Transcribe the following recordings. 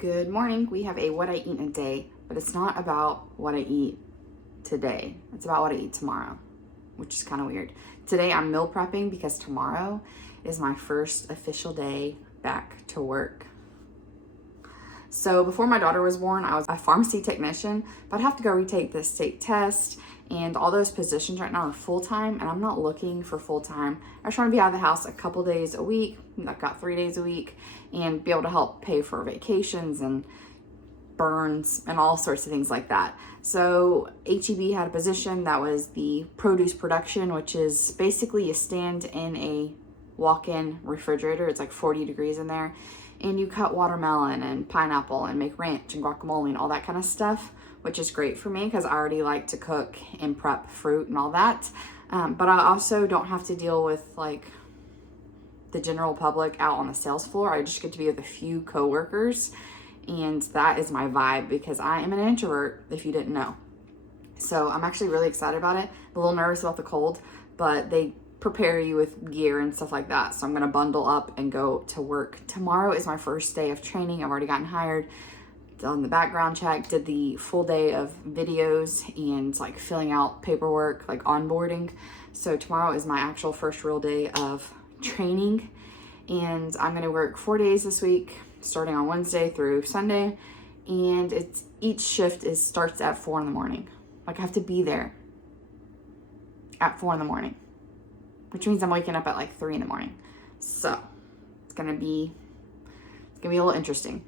Good morning. We have a what I eat in a day, but it's not about what I eat today. It's about what I eat tomorrow, which is kind of weird. Today I'm meal prepping because tomorrow is my first official day back to work. So before my daughter was born, I was a pharmacy technician, but I'd have to go retake the state test, and all those positions right now are full-time, and I'm not looking for full-time. I was trying to be out of the house a couple days a week. I've got 3 days a week, and be able to help pay for vacations and burns and all sorts of things like that. So HEB had a position that was the produce production, which is basically you stand in a walk-in refrigerator. It's like 40 degrees in there, and you cut watermelon and pineapple and make ranch and guacamole and all that kind of stuff, which is great for me because I already like to cook and prep fruit and all that. But I also don't have to deal with like the general public out on the sales floor. I just get to be with a few coworkers, and that is my vibe because I am an introvert, if you didn't know. So I'm actually really excited about it. I'm a little nervous about the cold, but they prepare you with gear and stuff like that. So I'm gonna bundle up and go to work. Tomorrow is my first day of training. I've already gotten hired, done the background check, did the full day of videos and like filling out paperwork, like onboarding. So tomorrow is my actual first real day of training, and I'm gonna work 4 days this week, starting on Wednesday through Sunday. And it's each shift starts at 4 in the morning. Like I have to be there at 4 in the morning, which means I'm waking up at like 3 in the morning. So it's gonna be a little interesting.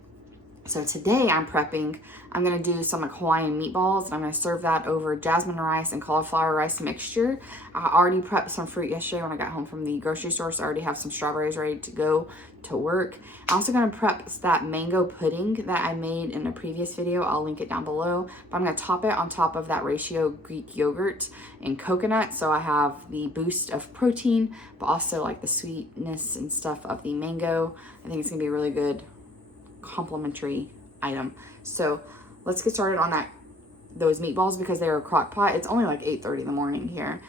So today I'm prepping. I'm gonna do some like Hawaiian meatballs, and I'm gonna serve that over jasmine rice and cauliflower rice mixture. I already prepped some fruit yesterday when I got home from the grocery store, so I already have some strawberries ready to go to work. I'm also gonna prep that mango pudding that I made in a previous video. I'll link it down below, but I'm gonna top it on top of that ratio Greek yogurt and coconut, so I have the boost of protein, but also like the sweetness and stuff of the mango. I think it's gonna be a really good complimentary item. So let's get started on those meatballs because they are a crock pot. It's only like 8:30 in the morning here,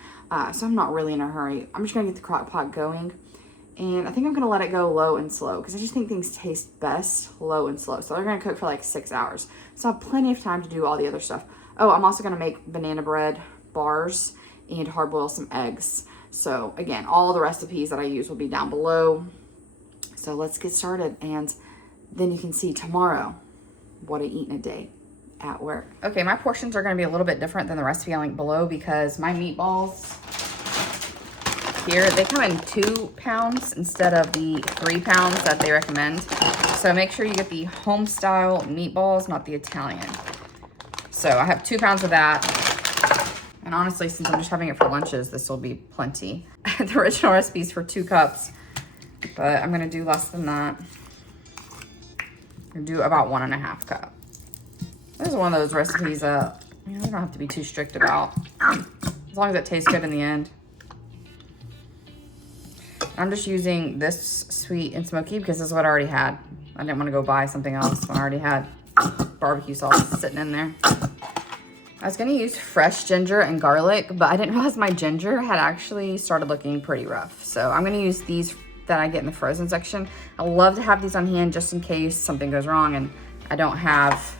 so I'm not really in a hurry. I'm just gonna get the crock pot going, and I think I'm gonna let it go low and slow because I just think things taste best low and slow. So they're gonna cook for like 6 hours, so I have plenty of time to do all the other stuff. Oh, I'm also gonna make banana bread bars and hard boil some eggs. So again, all the recipes that I use will be down below. So let's get started, and then you can see tomorrow what I eat in a day at work. Okay, my portions are gonna be a little bit different than the recipe I linked below because my meatballs here, they come in 2 pounds instead of the 3 pounds that they recommend. So make sure you get the home style meatballs, not the Italian. So I have 2 pounds of that. And honestly, since I'm just having it for lunches, this will be plenty. The original recipe is for 2 cups, but I'm gonna do less than that. Do about 1.5 cups. This is one of those recipes that you don't have to be too strict about, as long as it tastes good in the end. I'm just using this sweet and smoky because this is what I already had. I didn't want to go buy something else when I already had barbecue sauce sitting in there. I was gonna use fresh ginger and garlic, but I didn't realize my ginger had actually started looking pretty rough. So I'm gonna use these that I get in the frozen section. I love to have these on hand just in case something goes wrong and I don't have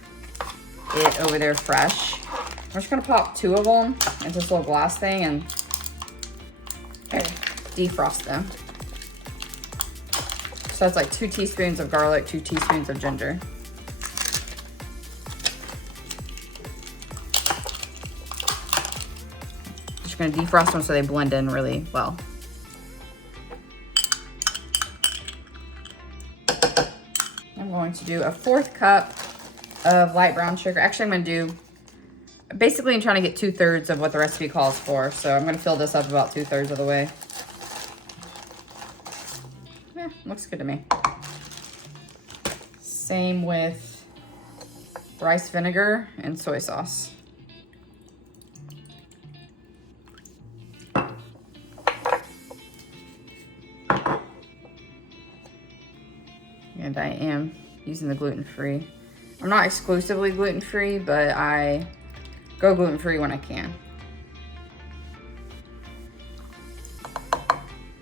it over there fresh. I'm just gonna pop 2 of them into this little glass thing and defrost them. So that's like 2 teaspoons of garlic, 2 teaspoons of ginger. Just gonna defrost them so they blend in really well. I'm going to do a 1/4 cup of light brown sugar. Actually, I'm going to do, basically I'm trying to get 2/3 of what the recipe calls for. So I'm going to fill this up about 2/3 of the way. Yeah, looks good to me. Same with rice vinegar and soy sauce. And I am using the gluten-free. I'm not exclusively gluten-free, but I go gluten-free when I can.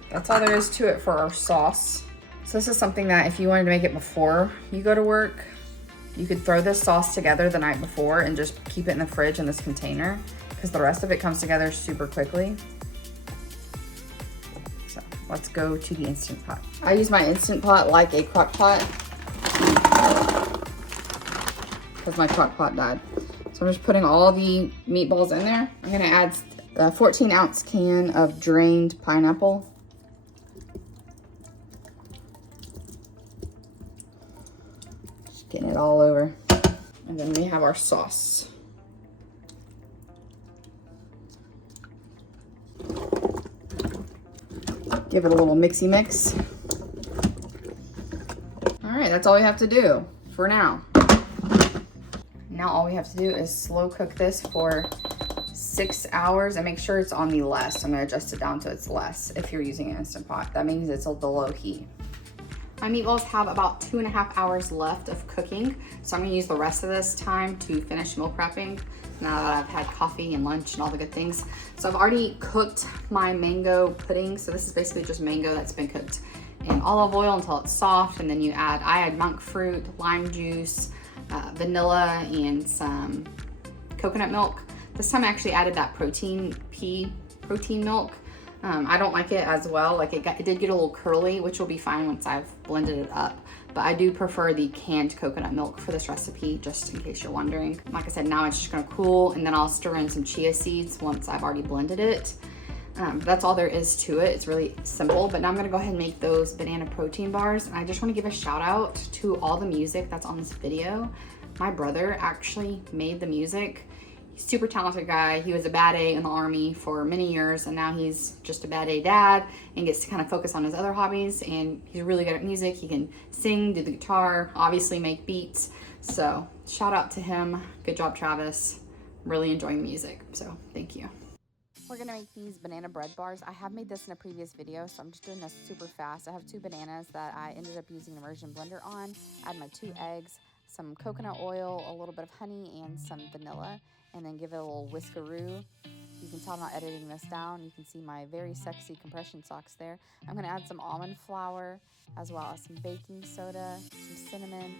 That's all there is to it for our sauce. So this is something that if you wanted to make it before you go to work, You could throw this sauce together the night before and just keep it in the fridge in this container because the rest of it comes together super quickly. So let's go to the Instant Pot. I use my Instant Pot like a crock pot because my crock pot died. So I'm just putting all the meatballs in there. I'm gonna add a 14-ounce can of drained pineapple. Just getting it all over. And then we have our sauce. Give it a little mixy mix. All right, that's all we have to do for now. Now all we have to do is slow cook this for 6 hours and make sure it's on the less. I'm gonna adjust it down so it's less if you're using an Instant Pot. That means it's at the low heat. My meatballs have about 2.5 hours left of cooking, so I'm gonna use the rest of this time to finish meal prepping now that I've had coffee and lunch and all the good things. So I've already cooked my mango pudding. So this is basically just mango that's been cooked in olive oil until it's soft, and then I add monk fruit, lime juice, vanilla, and some coconut milk. This time I actually added that protein milk. I don't like it as well. Like it did get a little curly, which will be fine once I've blended it up. But I do prefer the canned coconut milk for this recipe, just in case you're wondering. Like I said, now it's just gonna cool, and then I'll stir in some chia seeds once I've already blended it. That's all there is to it. It's really simple. But now I'm gonna go ahead and make those banana protein bars. And I just wanna give a shout out to all the music that's on this video. My brother actually made the music. Super talented guy. He was a bad A in the Army for many years, and now he's just a bad A dad and gets to kind of focus on his other hobbies. And he's really good at music. He can sing, do the guitar, obviously make beats. So shout out to him. Good job, Travis. Really enjoying the music. So thank you. We're gonna make these banana bread bars. I have made this in a previous video, so I'm just doing this super fast. I have 2 bananas that I ended up using an immersion blender on. Add my 2 eggs, some coconut oil, a little bit of honey, and some vanilla. And then give it a little whiskeroo. You can tell I'm not editing this down. You can see my very sexy compression socks there. I'm gonna add some almond flour, as well as some baking soda, some cinnamon.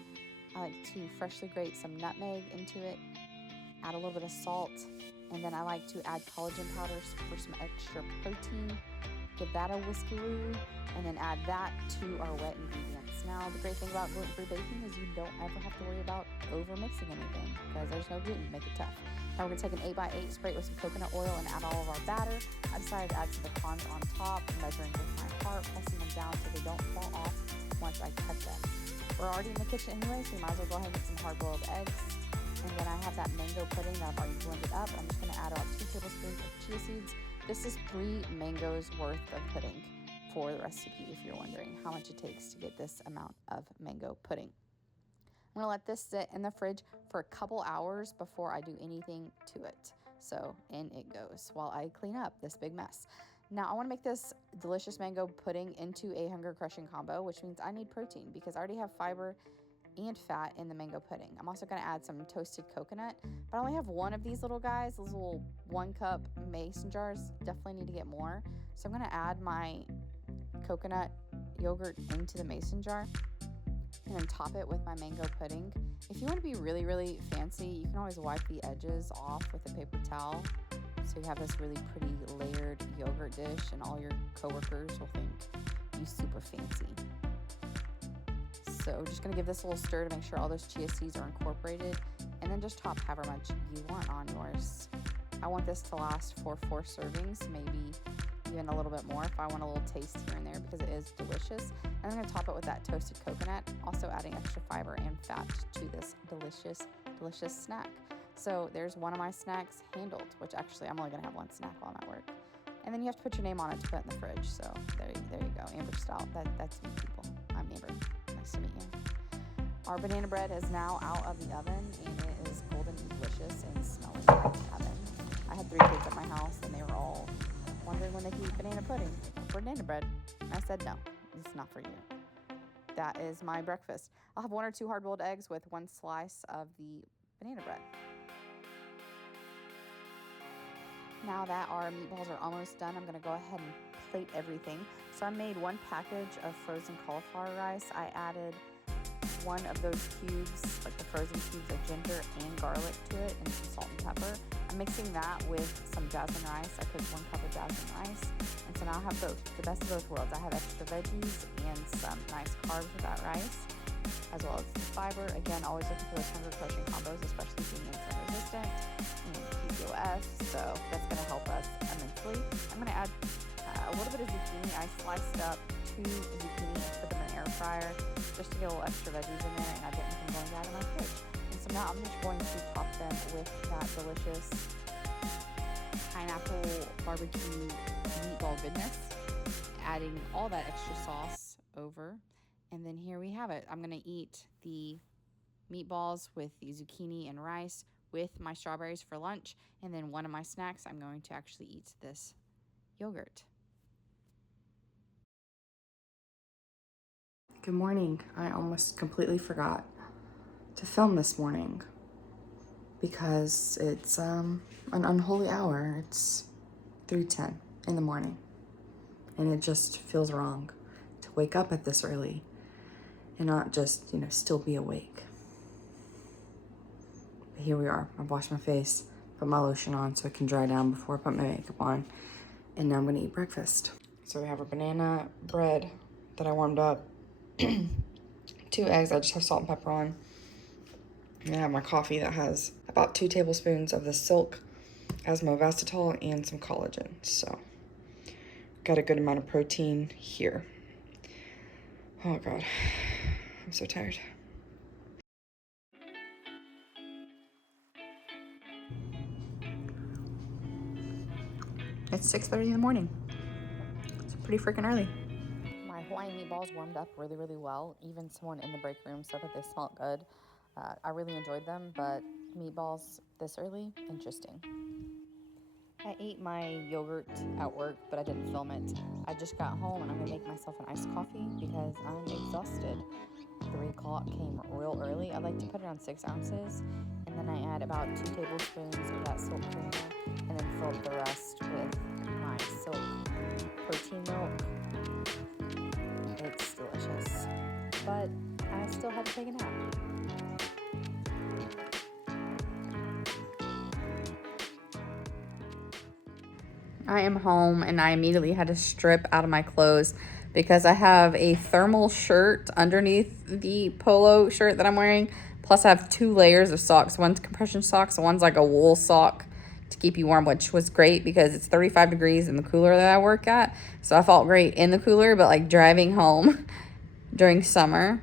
I like to freshly grate some nutmeg into it, add a little bit of salt, and then I like to add collagen powders for some extra protein. Give that a whiskeroo, and then add that to our wet ingredients. Now, the great thing about gluten-free baking is you don't ever have to worry about over-mixing anything because there's no gluten to make it tough. Now we're gonna take an 8x8, spray it with some coconut oil, and add all of our batter. I decided to add some pecans on top, measuring with my heart, pressing them down so they don't fall off once I cut them. We're already in the kitchen anyway, so you might as well go ahead and get some hard-boiled eggs. And then I have that mango pudding that I've already blended up. I'm just gonna add about 2 tablespoons of chia seeds. This is 3 mangoes worth of pudding for the recipe, if you're wondering how much it takes to get this amount of mango pudding. I'm gonna let this sit in the fridge for a couple hours before I do anything to it. So in it goes while I clean up this big mess. Now I wanna make this delicious mango pudding into a hunger crushing combo, which means I need protein because I already have fiber and fat in the mango pudding. I'm also gonna add some toasted coconut, but I only have 1 of these little guys, those little 1-cup mason jars. Definitely need to get more. So I'm gonna add my coconut yogurt into the mason jar and then top it with my mango pudding. If you want to be really, really fancy, you can always wipe the edges off with a paper towel. So you have this really pretty layered yogurt dish and all your coworkers will think you super fancy. So just gonna give this a little stir to make sure all those chia seeds are incorporated, and then just top however much you want on yours. I want this to last for 4 servings, maybe even a little bit more if I want a little taste here and there because it is delicious. And I'm gonna top it with that toasted coconut, also adding extra fiber and fat to this delicious, delicious snack. So there's one of my snacks handled, which actually I'm only gonna have 1 snack while I'm at work. And then you have to put your name on it to put it in the fridge. So there you go, Amber style. That's me, people. I'm Amber. Nice to meet you. Our banana bread is now out of the oven, and it is golden and delicious and smelling like heaven. I had 3 kids at my house, and they were all wondering when they could eat banana pudding or banana bread. And I said, no, it's not for you. That is my breakfast. I'll have 1 or 2 hard-boiled eggs with 1 slice of the banana bread. Now that our meatballs are almost done, I'm gonna go ahead and plate everything. So I made 1 package of frozen cauliflower rice. I added one of those cubes, like the frozen cubes of ginger and garlic to it, and some salt and pepper. I'm mixing that with some jasmine rice. I cooked 1 cup of jasmine rice, and so now I have both, the best of both worlds. I have extra veggies and some nice carbs with that rice, as well as some fiber. Again, always looking for those hunger crushing combos, especially being insulin resistant and PCOS, so that's going to help us immensely. I'm going to add a little bit of zucchini. I sliced up 2 zucchini and put them in the air fryer just to get a little extra veggies in there, and I didn't think going down in my fridge. And so now I'm just going to top them with that delicious pineapple barbecue meatball goodness, adding all that extra sauce over. And then here we have it. I'm going to eat the meatballs with the zucchini and rice with my strawberries for lunch, and then one of my snacks, I'm going to actually eat this yogurt. Good morning. I almost completely forgot to film this morning because it's an unholy hour. It's 3:10 in the morning, and it just feels wrong to wake up at this early and not just, still be awake. But here we are. I've washed my face, put my lotion on so it can dry down before I put my makeup on, and now I'm gonna eat breakfast. So we have our banana bread that I warmed up, 2 eggs I just have salt and pepper on. And I have my coffee that has about 2 tablespoons of the silk asmavasitol and some collagen. So got a good amount of protein here. Oh God, I'm so tired. It's 6:30 in the morning. It's pretty freaking early. My Hawaiian meatballs warmed up really, really well. Even someone in the break room said that they smelled good. I really enjoyed them, but meatballs this early, interesting. I ate my yogurt at work, but I didn't film it. I just got home and I'm gonna make myself an iced coffee because I'm exhausted. 3 o'clock came real early. I like to put it on 6 ounces, and then I add about 2 tablespoons of that silk creamer, and then fill up the rest with my silk protein milk. It's delicious, but I still had to take a nap. I am home and I immediately had to strip out of my clothes because I have a thermal shirt underneath the polo shirt that I'm wearing. Plus I have 2 layers of socks. One's compression socks, one's like a wool sock to keep you warm, which was great because it's 35 degrees in the cooler that I work at. So I felt great in the cooler, but like driving home during summer,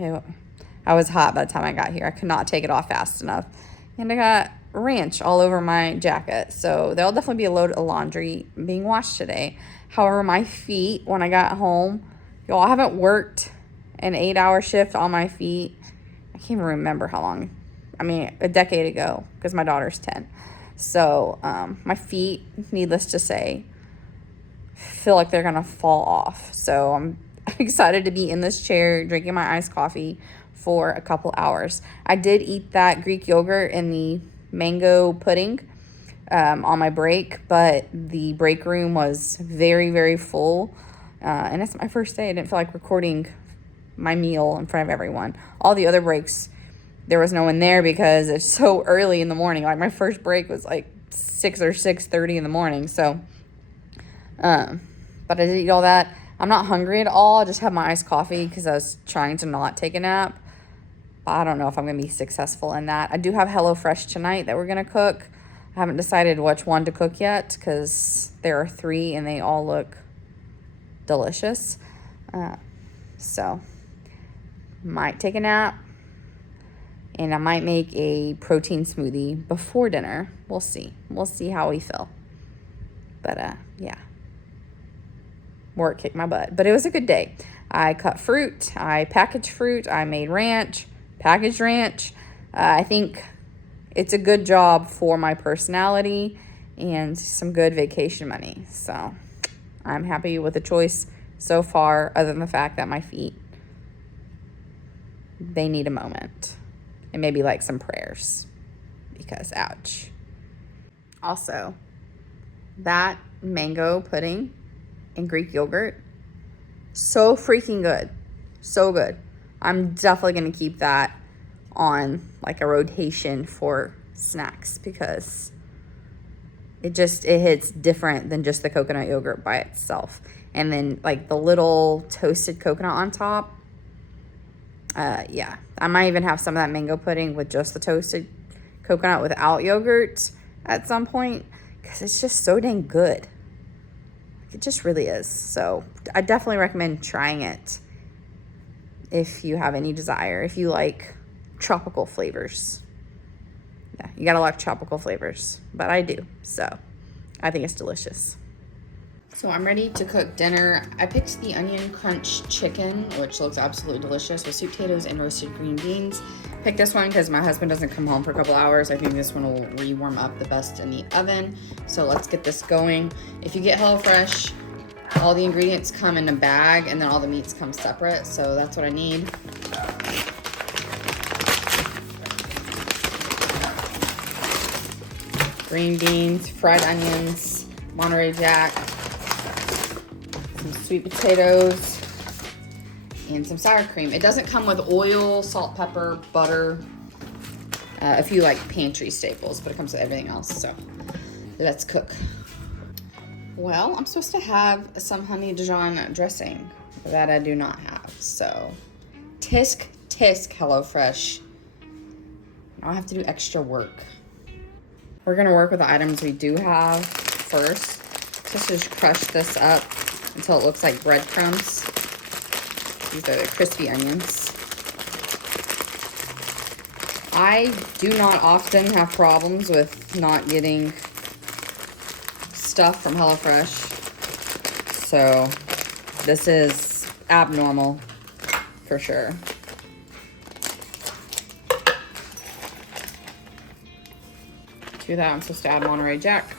I was hot by the time I got here. I could not take it off fast enough. And I got ranch all over my jacket. So there'll definitely be a load of laundry being washed today. However, my feet, when I got home, y'all, I haven't worked an 8-hour shift on my feet. I can't even remember how long. I mean, a decade ago, because my daughter's 10. So my feet, needless to say, feel like they're gonna fall off. So I'm excited to be in this chair drinking my iced coffee for a couple hours. I did eat that Greek yogurt and the mango pudding on my break, but the break room was very, very full. And it's my first day. I didn't feel like recording my meal in front of everyone. All the other breaks, there was no one there because it's so early in the morning. Like my first break was like 6 or 6:30 in the morning. So, but I did eat all that. I'm not hungry at all. I just had my iced coffee because I was trying to not take a nap. I don't know if I'm going to be successful in that. I do have HelloFresh tonight that we're going to cook. I haven't decided which one to cook yet because there are 3 and they all look delicious. So, might take a nap and I might make a protein smoothie before dinner. We'll see. We'll see how we feel. But, yeah. Work kicked my butt. But it was a good day. I cut fruit. I packaged fruit. I made ranch. Packaged ranch. I think it's a good job for my personality and some good vacation money. So I'm happy with the choice so far, other than the fact that my feet, they need a moment. And maybe like some prayers because ouch. Also, that mango pudding and Greek yogurt, so freaking good. So good. I'm definitely gonna keep that on like a rotation for snacks because it hits different than just the coconut yogurt by itself. And then like the little toasted coconut on top, yeah, I might even have some of that mango pudding with just the toasted coconut without yogurt at some point because it's just so dang good. It just really is. So I definitely recommend trying it if you have any desire, if you like tropical flavors. Yeah, you gotta like tropical flavors, but I do, so I think it's delicious. So I'm ready to cook dinner. I picked the onion crunch chicken, which looks absolutely delicious, with sweet potatoes and roasted green beans. Picked this one because my husband doesn't come home for a couple hours. I think this one will re-warm up the best in the oven. So let's get this going. If you get HelloFresh, all the ingredients come in a bag and then all the meats come separate. So that's what I need. Green beans, fried onions, Monterey Jack, some sweet potatoes, and some sour cream. It doesn't come with oil, salt, pepper, butter, a few like pantry staples, but it comes with everything else. So let's cook. Well, I'm supposed to have some honey Dijon dressing that I do not have. So tisk HelloFresh. I'll have to do extra work. We're gonna work with the items we do have first. Just crush this up until it looks like breadcrumbs. These are the crispy onions. I do not often have problems with not getting stuff from HelloFresh. So this is abnormal for sure. To that, I'm supposed to add Monterey Jack.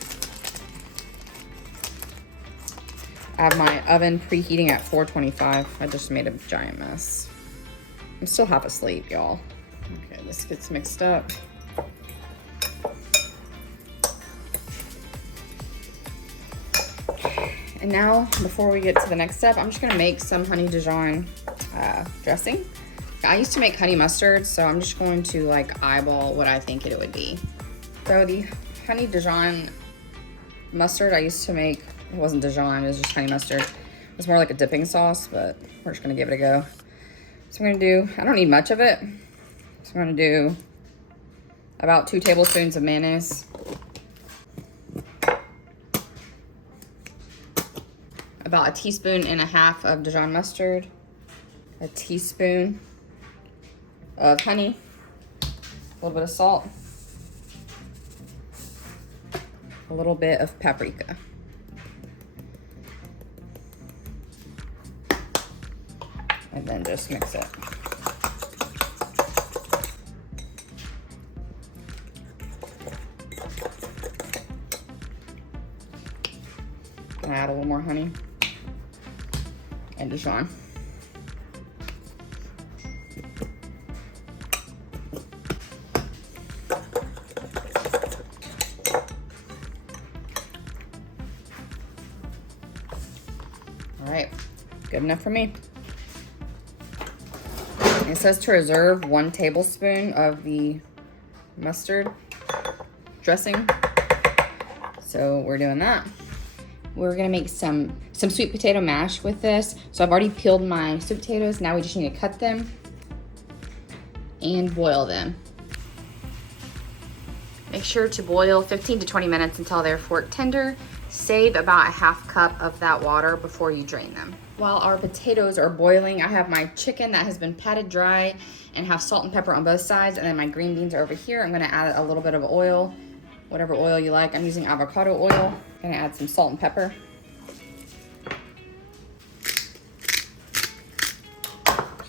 I have my oven preheating at 425. I just made a giant mess. I'm still half asleep, y'all. Okay, this gets mixed up. And now, before we get to the next step, I'm just gonna make some honey Dijon dressing. I used to make honey mustard, so I'm just going to like eyeball what I think it would be. So the honey Dijon mustard I used to make, it wasn't Dijon, it was just honey mustard. It was more like a dipping sauce, but we're just gonna give it a go. So I'm gonna do, I don't need much of it. So I'm gonna do about 2 tablespoons of mayonnaise. About 1.5 teaspoons of Dijon mustard. 1 teaspoon of honey. A little bit of salt. A little bit of paprika. And then just mix it. Gonna add a little more honey and Dijon. All right, good enough for me. It says to reserve 1 tablespoon of the mustard dressing. So we're doing that. We're gonna make some sweet potato mash with this. So I've already peeled my sweet potatoes. Now we just need to cut them and boil them. Make sure to boil 15 to 20 minutes until they're fork tender. Save about 1/2 cup of that water before you drain them. While our potatoes are boiling, I have my chicken that has been patted dry and have salt and pepper on both sides, and then my green beans are over here. I'm gonna add a little bit of oil, whatever oil you like. I'm using avocado oil. I'm gonna add some salt and pepper. Just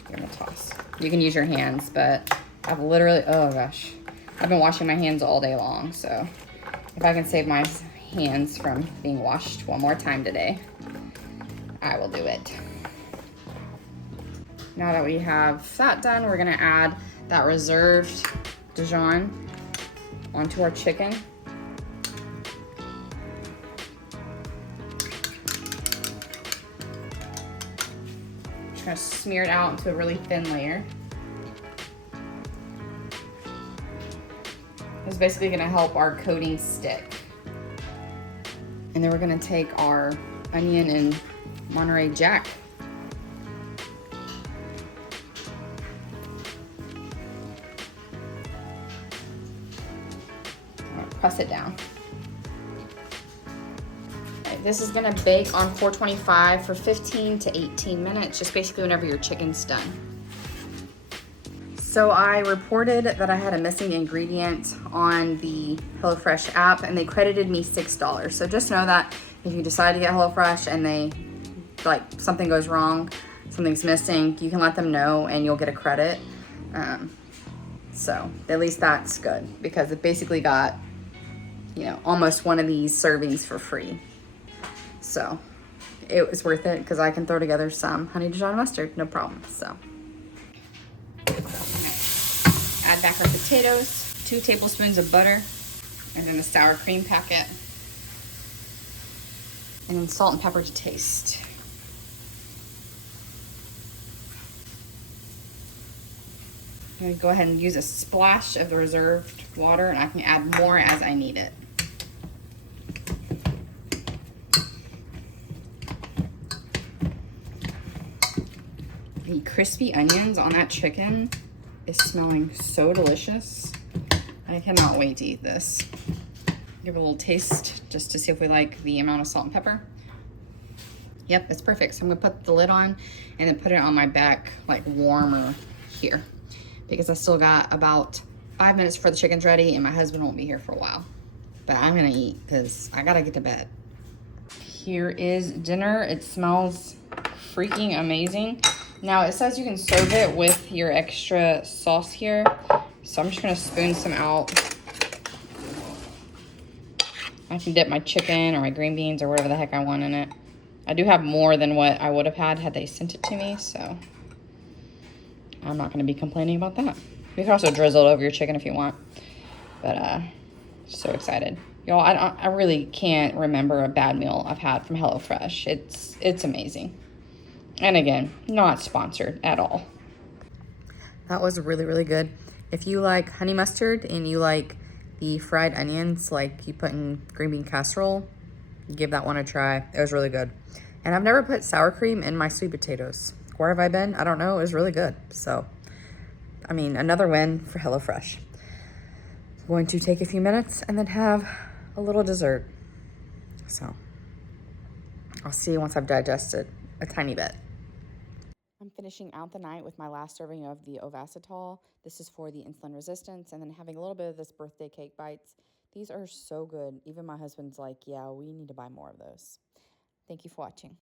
give them a toss. You can use your hands, but I've literally, oh gosh, I've been washing my hands all day long, so if I can save my hands from being washed one more time today, I will do it. Now that we have that done, we're gonna add that reserved Dijon onto our chicken. just gonna smear it out into a really thin layer. It's basically gonna help our coating stick. And then we're gonna take our onion and Monterey Jack. Press it down. Okay, this is gonna bake on 425 for 15 to 18 minutes, just basically whenever your chicken's done. So I reported that I had a missing ingredient on the HelloFresh app and they credited me $6. So just know that if you decide to get HelloFresh and they, like, something goes wrong, something's missing, you can let them know and you'll get a credit. So at least that's good because it basically got, you know, almost one of these servings for free. So it was worth it because I can throw together some honey Dijon mustard, no problem. So add back our potatoes, 2 tablespoons of butter, and then the sour cream packet, and then salt and pepper to taste. I'm gonna go ahead and use a splash of the reserved water, and I can add more as I need it. The crispy onions on that chicken is smelling so delicious. I cannot wait to eat this. Give it a little taste just to see if we like the amount of salt and pepper. Yep, it's perfect. So I'm gonna put the lid on and then put it on my back, like warmer here, because I still got about 5 minutes before the chicken's ready and my husband won't be here for a while. But I'm gonna eat because I gotta get to bed. Here is dinner. It smells freaking amazing. Now it says you can serve it with your extra sauce here. So I'm just gonna spoon some out. I can dip my chicken or my green beans or whatever the heck I want in it. I do have more than what I would have had they sent it to me, so I'm not gonna be complaining about that. You can also drizzle it over your chicken if you want. But so excited. Y'all, I really can't remember a bad meal I've had from HelloFresh. It's amazing. And again, not sponsored at all. That was really, really good. If you like honey mustard and you like the fried onions like you put in green bean casserole, give that one a try. It was really good. And I've never put sour cream in my sweet potatoes. Where have I been? I don't know. It was really good. So, I mean, another win for HelloFresh. I'm going to take a few minutes and then have a little dessert. So, I'll see you once I've digested a tiny bit. I'm finishing out the night with my last serving of the Ovasitol. This is for the insulin resistance, and then having a little bit of this birthday cake bites. These are so good. Even my husband's like, yeah, we need to buy more of those. Thank you for watching.